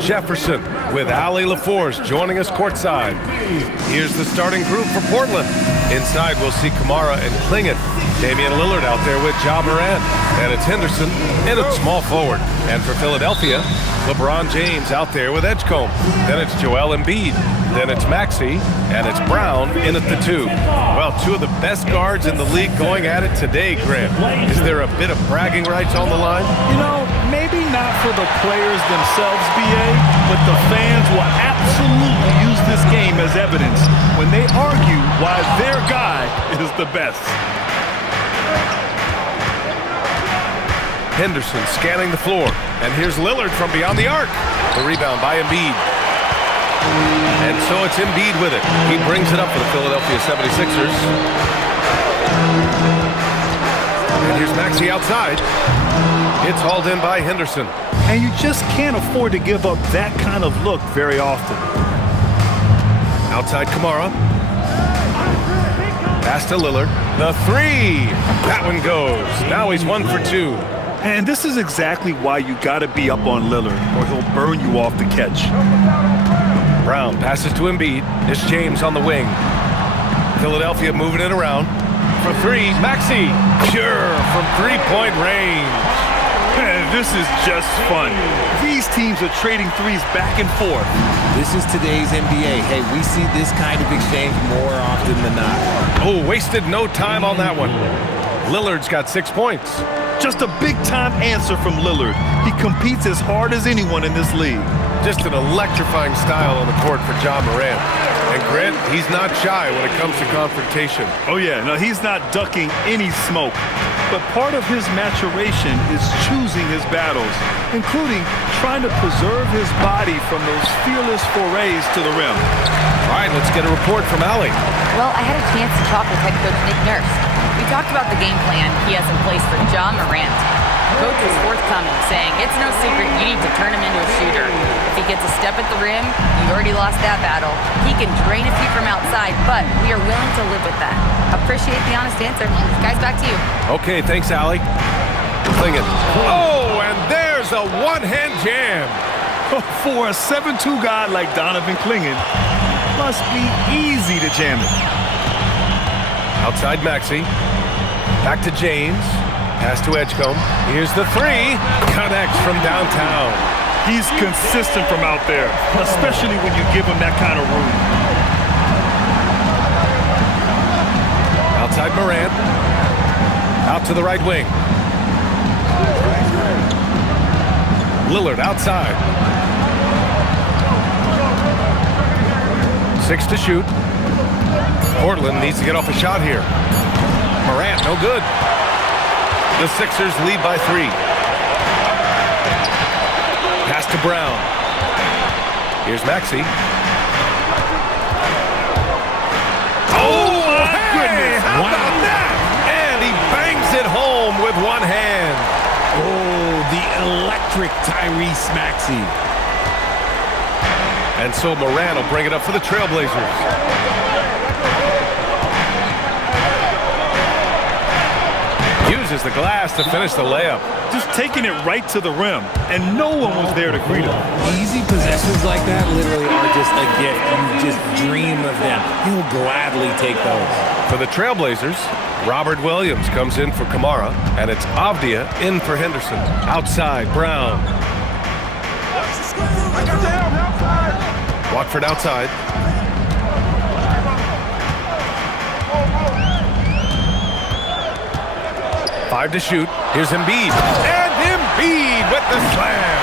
Jefferson with Ali LaForce joining us courtside. Here's the starting group for Portland. Inside, we'll see Kamara and Klingon. Damian Lillard out there with Ja Morant. And it's Henderson in at small forward. And for Philadelphia, LeBron James out there with Edgecombe. Then it's Joel Embiid. Then it's Maxey. And it's Brown in at the 2. Well, two of the best guards in the league going at it today, Grant. Is there a bit of bragging rights on the line? You know, maybe not for the players themselves, BA, but the fans will absolutely use this game as evidence when they argue why their guy is the best. Henderson scanning the floor. And here's Lillard from beyond the arc. The rebound by Embiid. And so it's Embiid with it. He brings it up for the Philadelphia 76ers. And here's Maxey outside. It's hauled in by Henderson. And you just can't afford to give up that kind of look very often. Outside Kamara. Pass to Lillard. The 3. That one goes. Now he's 1 for 2. And this is exactly why you got to be up on Lillard, or he'll burn you off the catch. Brown passes to Embiid. It's James on the wing. Philadelphia moving it around. For 3, Maxey. Pure from three-point range. This is just fun. These teams are trading threes back and forth. This is today's NBA. Hey, we see this kind of exchange more often than not. Oh, wasted no time on that one. Lillard's got 6 points. Just a big-time answer from Lillard. He competes as hard as anyone in this league. Just an electrifying style on the court for Ja Morant. And Grant, he's not shy when it comes to confrontation. Oh yeah, no, he's not ducking any smoke. But part of his maturation is choosing his battles, including trying to preserve his body from those fearless forays to the rim. All right, let's get a report from Ali. Well, I had a chance to talk with head coach Nick Nurse. We talked about the game plan he has in place for Ja Morant. The coach was forthcoming, saying it's no secret you need to turn him into a shooter. If he gets a step at the rim, you've already lost that battle. He can drain a few from outside, but we are willing to live with that. Appreciate the honest answer. Guys, back to you. Okay, thanks, Ali. Klingon. Oh, and there's a one-hand jam. For a 7'2" guy like Donovan Klingon, must be easy to jam it. Outside Maxey. Back to James. Pass to Edgecombe. Here's the 3. Connects from downtown. He's consistent from out there, especially when you give him that kind of room. Outside Morant. Out to the right wing. Lillard outside. 6 to shoot. Portland needs to get off a shot here. Morant, no good. The Sixers lead by 3. Pass to Brown. Here's Maxey. Oh, my goodness. How about that? And he bangs it home with one hand. Oh, the electric Tyrese Maxey. And so Morant will bring it up for the Trailblazers. Uses the glass to finish the layup. Just taking it right to the rim, and no one was there to greet him. Easy possessions like that literally are just a gift. You just dream of them. He'll gladly take those. For the Trailblazers, Robert Williams comes in for Kamara, and it's Avdia in for Henderson. Outside, Brown. Watford outside. Five to shoot. Here's Embiid. And Embiid with the slam.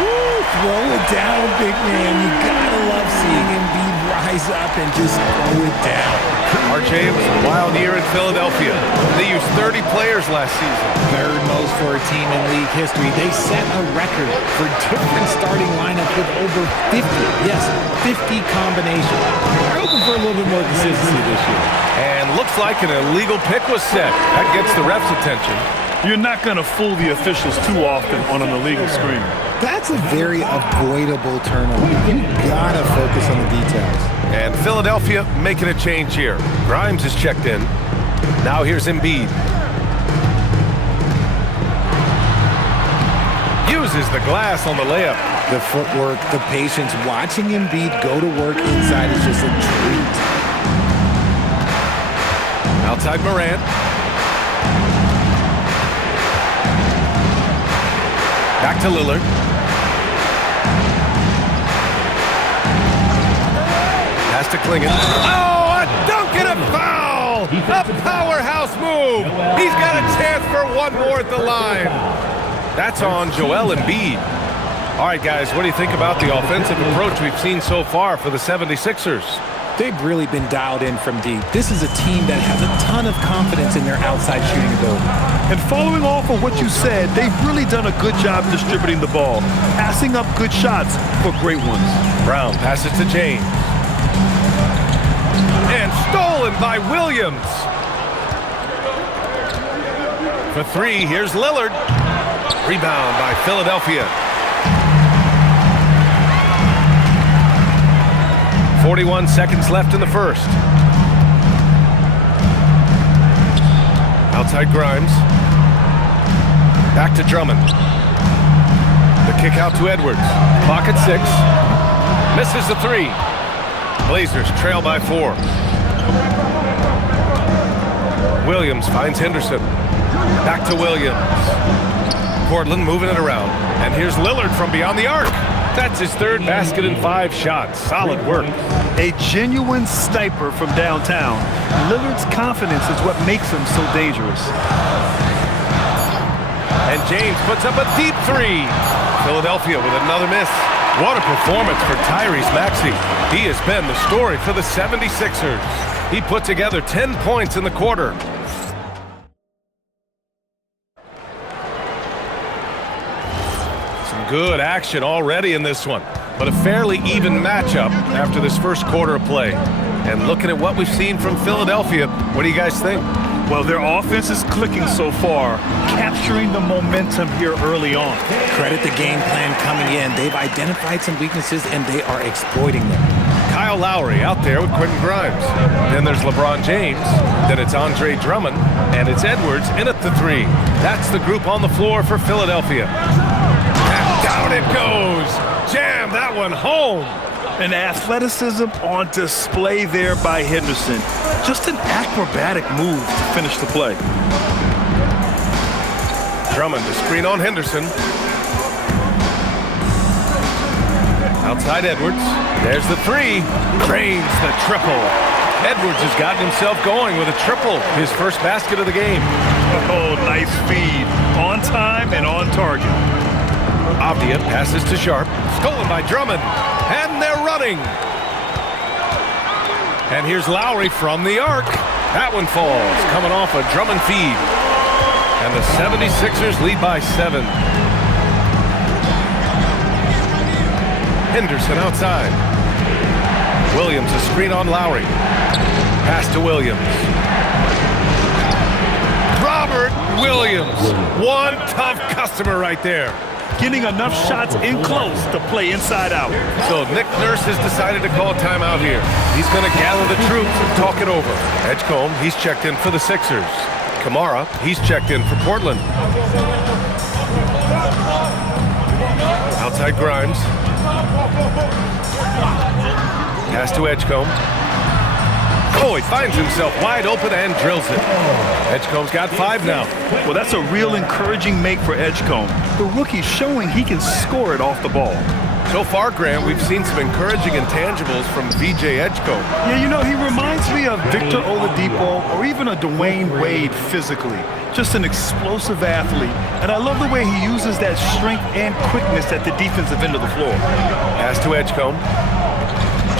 Woo, throw it down, big man. You gotta love seeing Embiid rise up and just throw it down. RJ, it was a wild year in Philadelphia. They used 30 players last season. Third most for a team in league history. They set a record for different starting lineups with over 50. Yes, 50 combinations. They're hoping for a little bit more consistency this year. And looks like an illegal pick was set. That gets the ref's attention. You're not going to fool the officials too often on an illegal screen. That's a very avoidable turnover. You gotta focus on the details. And Philadelphia making a change here. Grimes is checked in. Now here's Embiid. Uses the glass on the layup. The footwork, the patience, watching Embiid go to work inside is just a treat. Outside Morant. Back to Lillard. Pass to Klingon. Oh, a dunk and a foul! A powerhouse move! He's got a chance for one more at the line. That's on Joel Embiid. All right, guys, what do you think about the offensive approach we've seen so far for the 76ers? They've really been dialed in from deep. This is a team that has a ton of confidence in their outside shooting ability. And following off of what you said, they've really done a good job distributing the ball, passing up good shots for great ones. Brown passes to James. And stolen by Williams. For three, here's Lillard. Rebound by Philadelphia. 41 seconds left in the first. Outside Grimes. Back to Drummond. The kick out to Edwards. Clock at 6. Misses the three. Blazers trail by 4. Williams finds Henderson. Back to Williams. Portland moving it around. And here's Lillard from beyond the arc. That's his third basket in 5 shots. Solid work. A genuine sniper from downtown. Lillard's confidence is what makes him so dangerous. And James puts up a deep three. Philadelphia with another miss. What a performance for Tyrese Maxey. He has been the story for the 76ers. He put together 10 points in the quarter. Good action already in this one, but a fairly even matchup after this first quarter of play. And looking at what we've seen from Philadelphia, what do you guys think? Well, their offense is clicking so far, capturing the momentum here early on. Credit the game plan coming in. They've identified some weaknesses, and they are exploiting them. Kyle Lowry out there with Quentin Grimes. Then there's LeBron James. Then it's Andre Drummond. And it's Edwards in at the 3. That's the group on the floor for Philadelphia. Down it goes. Jam that one home. An athleticism on display there by Henderson. Just an acrobatic move to finish the play. Drummond to screen on Henderson. Outside Edwards. There's the 3. Drains the triple. Edwards has gotten himself going with a triple. His first basket of the game. Oh, nice feed. On time and on target. Avdia passes to Sharp. Stolen by Drummond. And they're running. And here's Lowry from the arc. That one falls, coming off a Drummond feed. And the 76ers lead by 7. Henderson outside. Williams a screen on Lowry. Pass to Williams. Robert Williams. One tough customer right there. Getting enough shots in close to play inside out. So Nick Nurse has decided to call timeout here. He's going to gather the troops and talk it over. Edgecombe, he's checked in for the Sixers. Kamara, he's checked in for Portland. Outside Grimes. Pass to Edgecombe. Oh, he finds himself wide open and drills it. Edgecombe's got 5 now. Well, that's a real encouraging make for Edgecombe. The rookie's showing he can score it off the ball. So far, Graham, we've seen some encouraging intangibles from VJ Edgecombe. Yeah, you know, he reminds me of Victor Oladipo or even a Dwayne Wade physically. Just an explosive athlete. And I love the way he uses that strength and quickness at the defensive end of the floor. Pass to Edgecombe.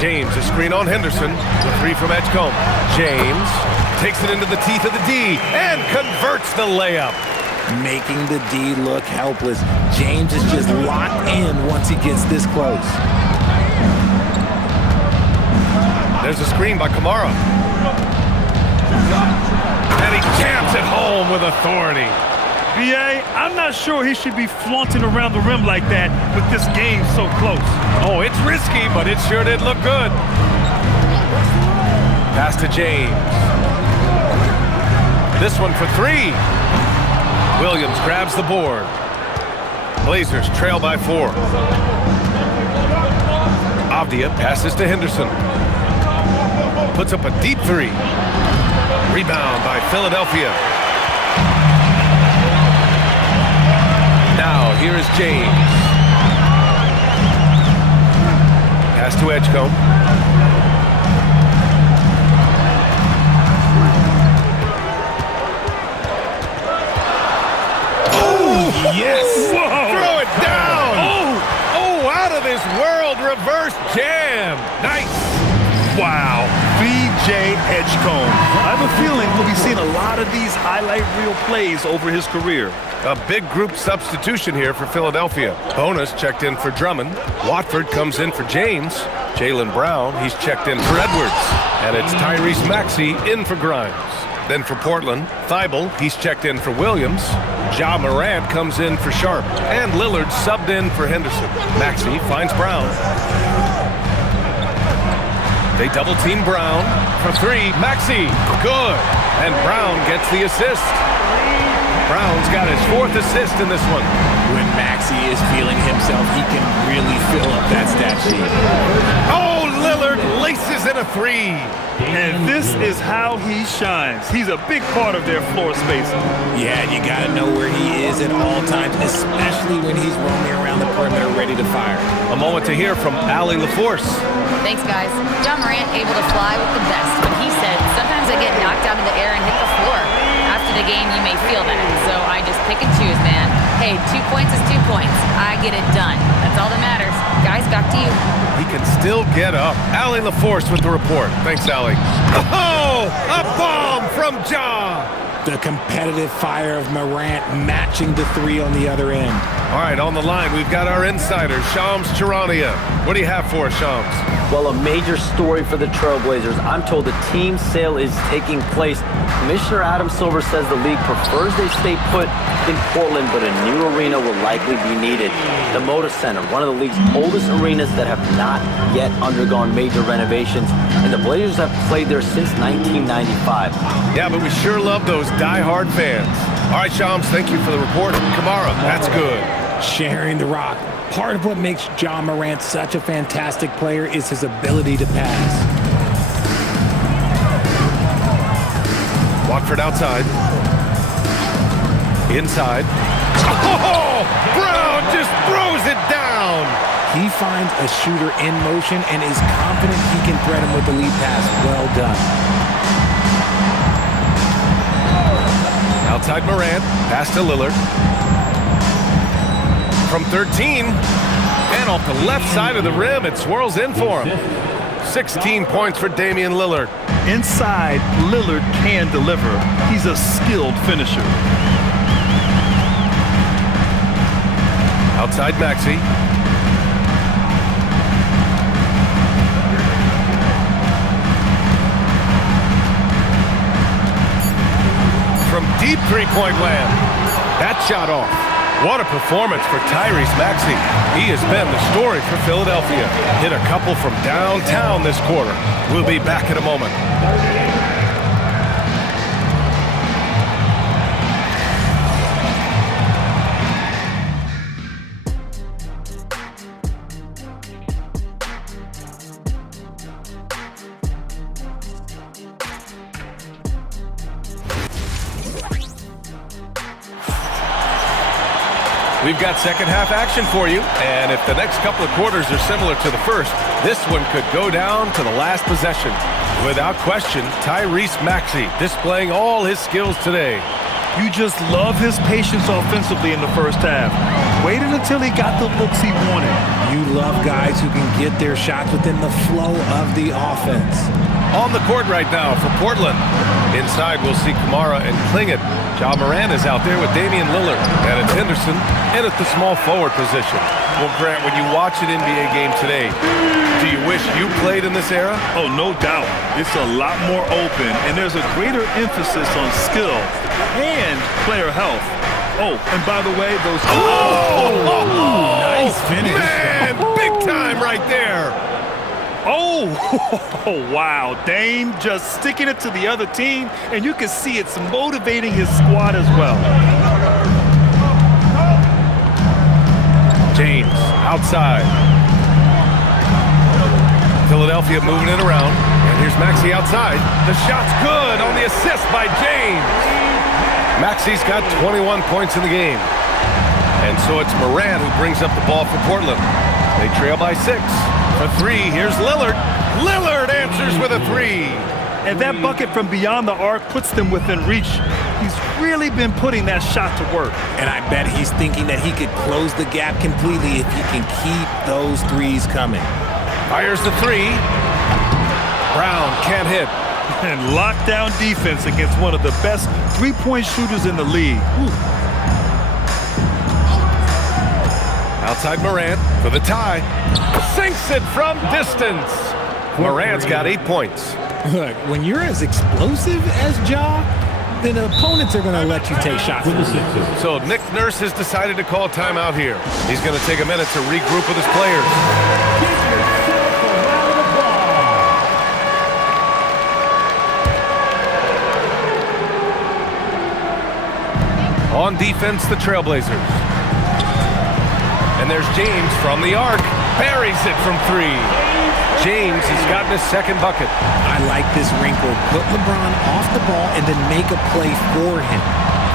James, a screen on Henderson. The 3 from Edgecombe. James takes it into the teeth of the D and converts the layup. Making the D look helpless. James is just locked in once he gets this close. There's a screen by Kamara. And he jams it home with authority. B.A., I'm not sure he should be flaunting around the rim like that with this game so close. Oh, it's risky, but it sure did look good. Pass to James. This one for 3. Williams grabs the board. Blazers trail by 4. Avdia passes to Henderson. Puts up a deep 3. Rebound by Philadelphia. Now here is James. Pass to Edgecombe. Oh, yes! Whoa. Throw it down! Oh, out of this world reverse jam! Nice! Wow, B.J. Edgecombe. I have a feeling we'll be seeing a lot of these highlight reel plays over his career. A big group substitution here for Philadelphia. Bonus checked in for Drummond. Watford comes in for James. Jaylen Brown, he's checked in for Edwards. And it's Tyrese Maxey in for Grimes. Then for Portland, Thibault, he's checked in for Williams. Ja Morant comes in for Sharp. And Lillard subbed in for Henderson. Maxey finds Brown. They double-team Brown for 3. Maxey, good. And Brown gets the assist. Brown's got his 4th assist in this one. When Maxey is feeling himself, he can really fill up that stat sheet. Oh, Lillard laces in a 3. And this is how he shines. He's a big part of their floor spacing. Yeah, you got to know where he is at all times, especially when he's roaming around the perimeter ready to fire. A moment to hear from Allie LaForce. Thanks, guys. Ja Morant able to fly with the best, but he said, sometimes I get knocked out of the air and hit the floor. After the game, you may feel that, so I just pick and choose, man. Hey, 2 points is 2 points. I get it done. That's all that matters. Guys, back to you. He can still get up. Allie LaForce with the report. Thanks, Allie. Oh, a bomb from Ja. The competitive fire of Morant matching the 3 on the other end. All right, on the line, we've got our insider, Shams Charania. What do you have for us, Shams? Well, a major story for the Trailblazers. I'm told the team sale is taking place. Commissioner Adam Silver says the league prefers they stay put in Portland, but a new arena will likely be needed. The Moda Center, one of the league's oldest arenas that have not yet undergone major renovations, and the Blazers have played there since 1995. Yeah, but we sure love those die-hard fans. All right, Shams, thank you for the report. Kamara, that's good. Sharing the rock. Part of what makes Ja Morant such a fantastic player is his ability to pass. Watford outside. Inside. Oh! Brown just throws it down! He finds a shooter in motion and is confident he can thread him with the lead pass. Well done. Outside Morant. Pass to Lillard. From 13. And off the left side of the rim, it swirls in for him. 16 points for Damian Lillard. Inside, Lillard can deliver. He's a skilled finisher. Outside Maxey. From deep three-point land. That shot off. What a performance for Tyrese Maxey. He has been the story for Philadelphia. Hit a couple from downtown this quarter. We'll be back in a moment. We've got second half action for you, and if the next couple of quarters are similar to the first, this one could go down to the last possession. Without question, Tyrese Maxey displaying all his skills today. You just love his patience offensively in the first half. Waited until he got the looks he wanted. You love guys who can get their shots within the flow of the offense. On the court right now for Portland. Inside, we'll see Kamara and Klingett. Ja Morant is out there with Damian Lillard. And it's Henderson in at the small forward position. Well, Grant, when you watch an NBA game today, do you wish you played in this era? Oh, no doubt. It's a lot more open, and there's a greater emphasis on skill and player health. Oh, and by the way, those... Nice finish. Man, big time right there. Oh, wow. Dame just sticking it to the other team, and you can see it's motivating his squad as well. outside. Philadelphia moving it around. And here's Maxey outside. The shot's good on the assist by James. Maxey's got 21 points in the game. And so it's Morant who brings up the ball for Portland. They trail by 6. For 3, here's Lillard. Lillard answers with a 3. And that bucket from beyond the arc puts them within reach. He's really been putting that shot to work. And I bet he's thinking that he could close the gap completely if he can keep those threes coming. Fires the 3. Brown can't hit. And lockdown defense against one of the best three-point shooters in the league. Outside Morant for the tie. Sinks it from distance. Morant's got 8 points. Look, when you're as explosive as Ja, then opponents are going to let you take shots. So Nick Nurse has decided to call timeout here. He's going to take a minute to regroup with his players. On defense, the Trailblazers. And there's James from the arc. Buries it from 3. James has gotten his second bucket. I like this wrinkle. Put LeBron off the ball and then make a play for him.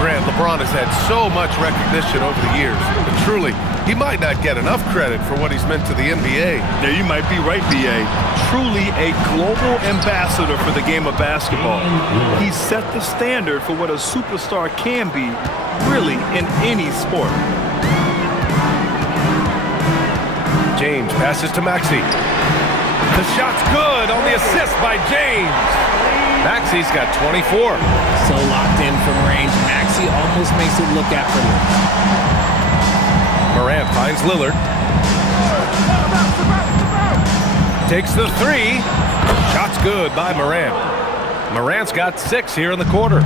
Grant, LeBron has had so much recognition over the years. But truly, he might not get enough credit for what he's meant to the NBA. Yeah, you might be right, B.A. Truly a global ambassador for the game of basketball. He set the standard for what a superstar can be, really, in any sport. James passes to Maxey. The shot's good on the assist by James. Maxey's got 24. So locked in from range, Maxey almost makes it look effortless. Morant finds Lillard. Takes the 3. Shot's good by Morant. Morant's got 6 here in the quarter.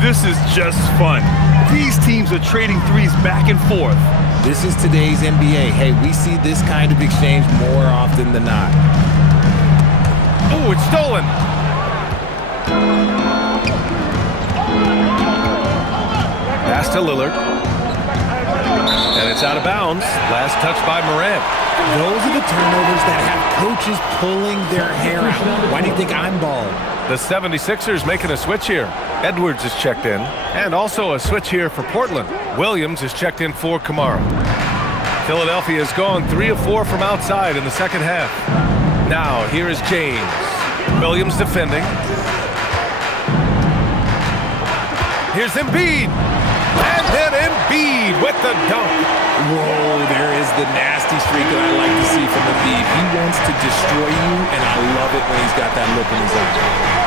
This is just fun. These teams are trading threes back and forth. This is today's NBA. Hey, we see this kind of exchange more often than not. Oh, it's stolen. Pass to Lillard. And it's out of bounds. Last touch by Morant. Those are the turnovers that have coaches pulling their hair out. Why do you think I'm bald? The 76ers making a switch here. Edwards is checked in. And also a switch here for Portland. Williams is checked in for Kamara. Philadelphia has gone 3 of 4 from outside in the second half. Now, here is James. Williams defending. Here's Embiid. And then Embiid with the dunk. Whoa, there is the nasty streak that I like to see from Embiid. He wants to destroy you, and I love it when he's got that look in his eye.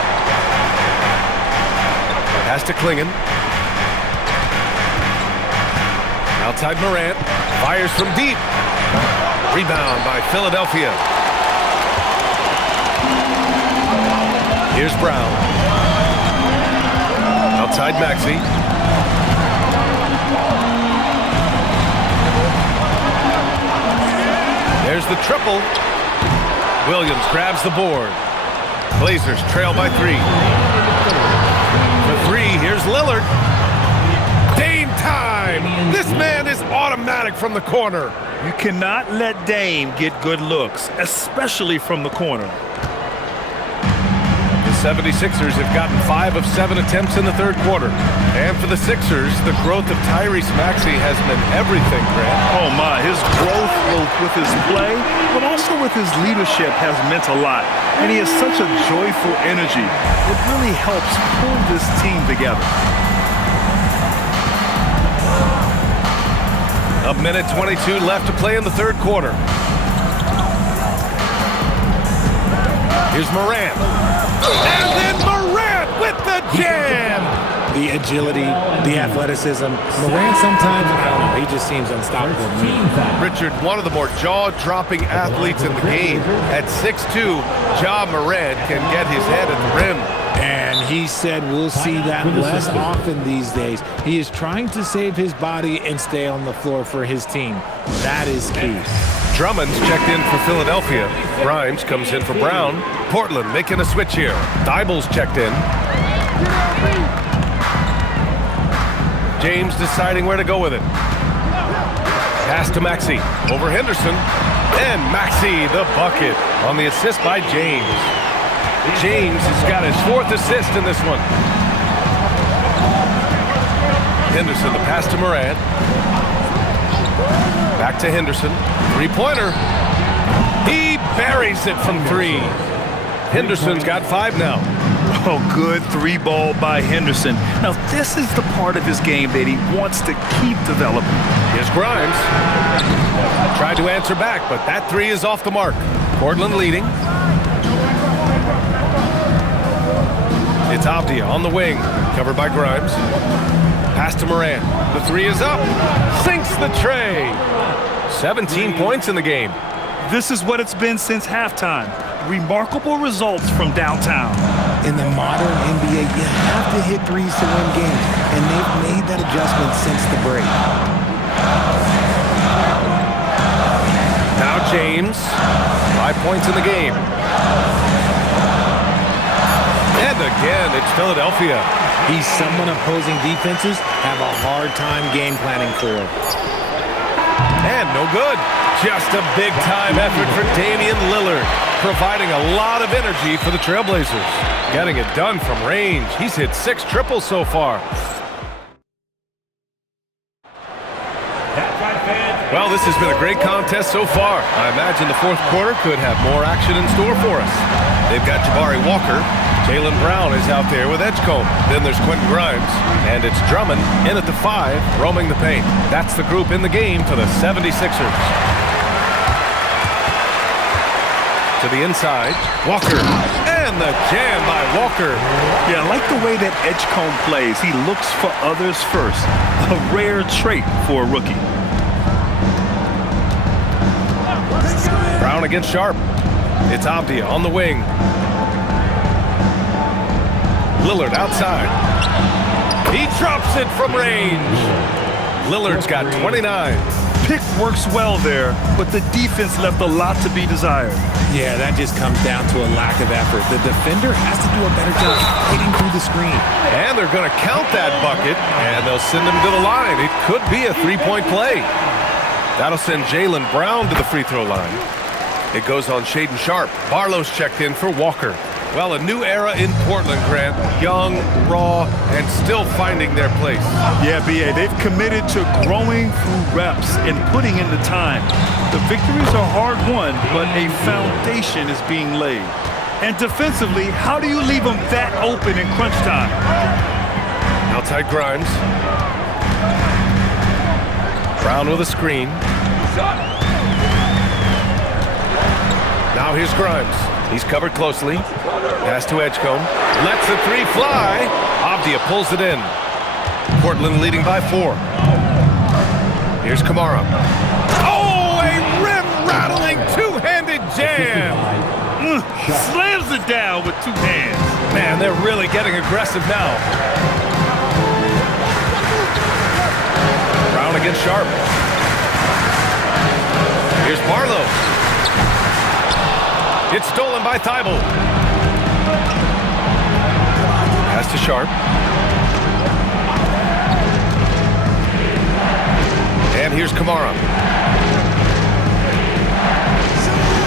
Pass to Klingon. Outside Morant. Fires from deep. Rebound by Philadelphia. Here's Brown. Outside Maxey. There's the triple. Williams grabs the board. Blazers trail by 3. For 3, here's Lillard. Dame time! This man is automatic from the corner. You cannot let Dame get good looks, especially from the corner. The 76ers have gotten 5 of 7 attempts in the third quarter. And for the Sixers, the growth of Tyrese Maxey has been everything, Grant. Oh my, his growth both with his play, but also with his leadership has meant a lot. And he has such a joyful energy. It really helps pull this team together. A minute 22 left to play in the third quarter. Here's Morant. And then Morant with the jam! The agility, the athleticism. Morant sometimes, I don't know, he just seems unstoppable to me. Richard, one of the more jaw-dropping athletes in the game. At 6'2", Ja Morant can get his head at the rim. And he said we'll see that less often these days. He is trying to save his body and stay on the floor for his team. That is key. Drummond's checked in for Philadelphia. Grimes comes in for Brown. Portland making a switch here. Dible's checked in. James deciding where to go with it. Pass to Maxey. Over Henderson. And Maxey, the bucket on the assist by James. James has got his 4th assist in this one. Henderson, the pass to Morant. Back to Henderson. Three-pointer. He buries it from 3. Henderson's got 5 now. Oh, good 3-ball by Henderson. Now, this is the part of his game that he wants to keep developing. Here's Grimes. Tried to answer back, but that 3 is off the mark. Portland leading. It's Avdia on the wing, covered by Grimes. Pass to Morant. The 3 is up. Sinks the tray. 17 points in the game. This is what it's been since halftime. Remarkable results from downtown. In the modern NBA, you have to hit threes to win games, and they've made that adjustment since the break. Now James, 5 points in the game. And again, it's Philadelphia. He's someone opposing defenses have a hard time game planning for. And no good. Just a big-time effort for Damian Lillard, providing a lot of energy for the Trailblazers. Getting it done from range. He's hit 6 triples so far. Well, this has been a great contest so far. I imagine the 4th quarter could have more action in store for us. They've got Jabari Walker. Jaylen Brown is out there with Edgecombe. Then there's Quentin Grimes. And it's Drummond in at the 5, roaming the paint. That's the group in the game for the 76ers. To the inside, Walker. And the jam by Walker. Yeah, I like the way that Edgecombe plays. He looks for others first. A rare trait for a rookie. Brown against Sharp. It's Avdia on the wing. Lillard outside. He drops it from range. Lillard's got 29. Pick works well there, but the defense left a lot to be desired. Yeah, that just comes down to a lack of effort. The defender has to do a better job hitting through the screen. And they're going to count that bucket, and they'll send him to the line. It could be a 3-point play. That'll send Jaylen Brown to the free throw line. It goes on Shaedon Sharp. Barlow's checked in for Walker. Well, a new era in Portland, Grant. Young, raw, and still finding their place. Yeah, B.A., they've committed to growing through reps and putting in the time. The victories are hard-won, but a foundation is being laid. And defensively, how do you leave them that open in crunch time? Outside Grimes. Brown with a screen. Now here's Grimes. He's covered closely. Pass to Edgecombe. Lets the 3 fly. Avdia pulls it in. Portland leading by 4. Here's Kamara. Oh, a rim-rattling 2-handed jam. Slams it down with 2 hands. Man, they're really getting aggressive now. Brown against Sharp. Here's Barlow. It's stolen by Thibault. Pass to Sharp. And here's Kamara.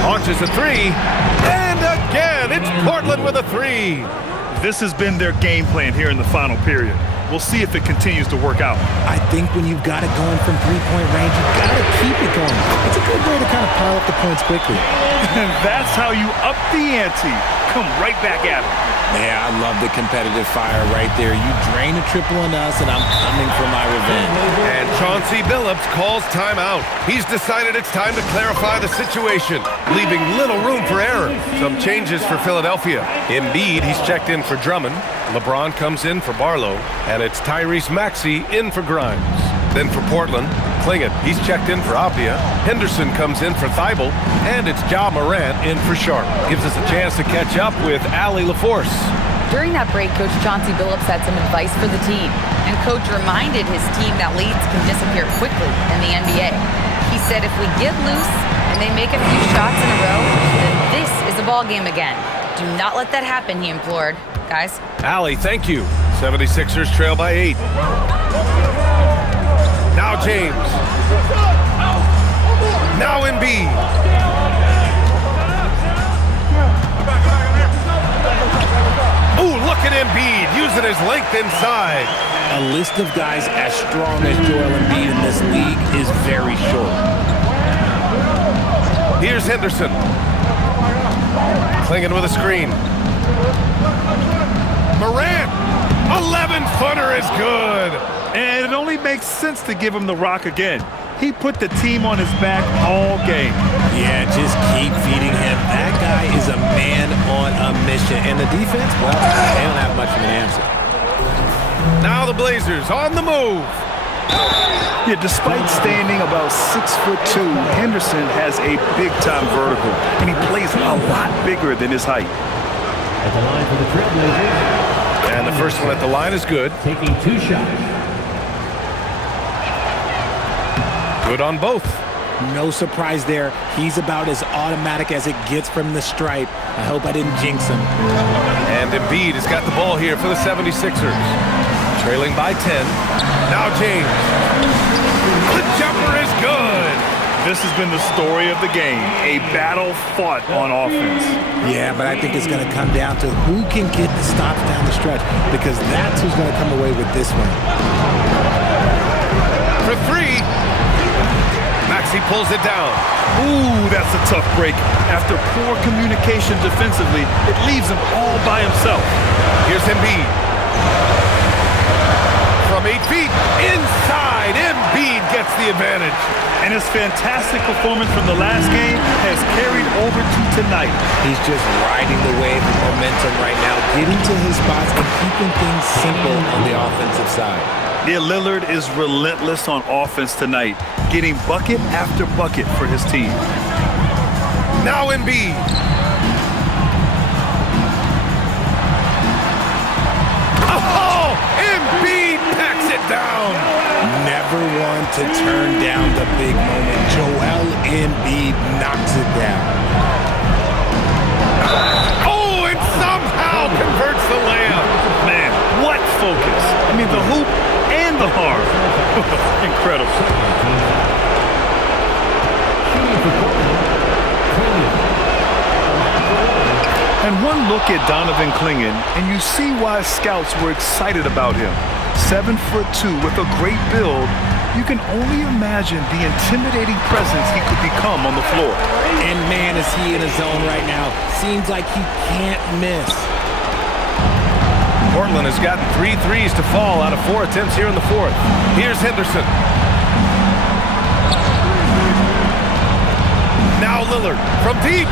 Launches a 3. And again, it's Portland with a 3. This has been their game plan here in the final period. We'll see if it continues to work out. I think when you've got it going from 3-point range, you've got to keep it going. It's a good way to kind of pile up the points quickly. And that's how you up the ante. Come right back at him. Yeah, I love the competitive fire right there. You drain a triple on us, and I'm coming for my revenge. And Chauncey Billups calls timeout. He's decided it's time to clarify the situation, leaving little room for error. Some changes for Philadelphia. Embiid, he's checked in for Drummond. LeBron comes in for Barlow. And it's Tyrese Maxey in for Grimes. Then for Portland, Klingett, he's checked in for Avdia. Henderson comes in for Thibault. And it's Ja Morant in for Sharp. Gives us a chance to catch up with Allie LaForce. During that break, Coach Chauncey Billups had some advice for the team. And Coach reminded his team that leads can disappear quickly in the NBA. He said if we get loose and they make a few shots in a row, then this is a ball game again. Do not let that happen, he implored. Guys. Allie, thank you. 76ers trail by 8. Now James. Now Embiid. Ooh, look at Embiid using his length inside. A list of guys as strong as Joel Embiid in this league is very short. Here's Henderson. Clinging with a screen. Morant. 11-footer is good. And it only makes sense to give him the rock again. He put the team on his back all game. Yeah, just keep feeding him. That guy is a man on a mission. And the defense, well, they don't have much of an answer. Now the Blazers on the move. Yeah, despite standing about 6'2", Henderson has a big-time vertical, and he plays a lot bigger than his height. At the line for the Trailblazers. And the first one at the line is good. Taking 2 shots. Good on both. No surprise there. He's about as automatic as it gets from the stripe. I hope I didn't jinx him. And Embiid has got the ball here for the 76ers. Trailing by 10. Now James. The jumper is good. This has been the story of the game, a battle fought on offense. Yeah, but I think it's going to come down to who can get the stops down the stretch, because that's who's going to come away with this one. For 3. Maxey pulls it down. Ooh, that's a tough break. After poor communication defensively, it leaves him all by himself. Here's Embiid. From 8 feet, inside, Embiid gets the advantage. And his fantastic performance from the last game has carried over to tonight. He's just riding the wave of momentum right now, getting to his spots and keeping things simple on the offensive side. Yeah, Lillard is relentless on offense tonight, getting bucket after bucket for his team. Now Embiid. Oh, Embiid packs it down. Never one to turn down the big moment. Joel Embiid knocks it down. Oh, and somehow converts the layup. Man, what focus. I mean, the hoop and the arm. Incredible. And one look at Donovan Clingan, and you see why scouts were excited about him. 7'2" with a great build. You can only imagine the intimidating presence he could become on the floor. And man, is he in a zone right now. Seems like he can't miss. Portland has gotten 3 threes to fall out of 4 attempts here in the 4th. Here's Henderson. Now Lillard from deep.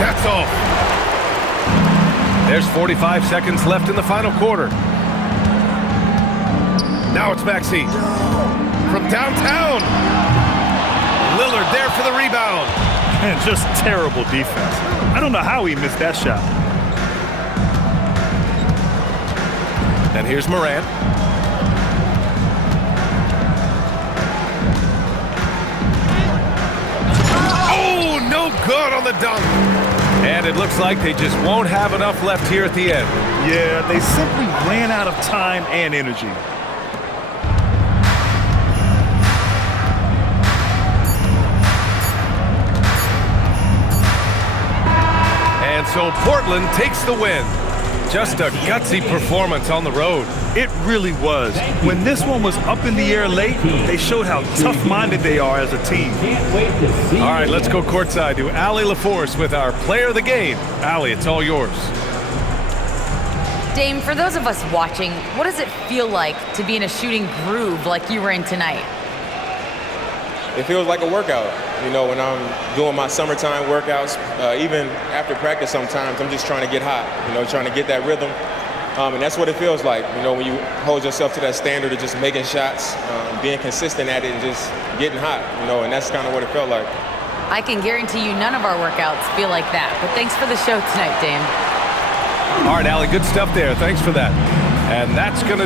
That's off. There's 45 seconds left in the final quarter. Now it's Maxey. From downtown. Lillard there for the rebound. And just terrible defense. I don't know how he missed that shot. And here's Morant. Oh, no good on the dunk. And it looks like they just won't have enough left here at the end. Yeah, they simply ran out of time and energy. And so Portland takes the win. Just a gutsy performance on the road. It really was. When this one was up in the air late, they showed how tough-minded they are as a team. All right, let's go courtside to Allie LaForce with our player of the game. Allie, it's all yours. Dame, for those of us watching, what does it feel like to be in a shooting groove like you were in tonight? It feels like a workout. You know, when I'm doing my summertime workouts, even after practice sometimes, I'm just trying to get hot, you know, trying to get that rhythm. And that's what it feels like, you know, when you hold yourself to that standard of just making shots, being consistent at it and just getting hot, you know, and that's kind of what it felt like. I can guarantee you none of our workouts feel like that, but thanks for the show tonight, Dame. All right, Allie, good stuff there. Thanks for that. And that's going to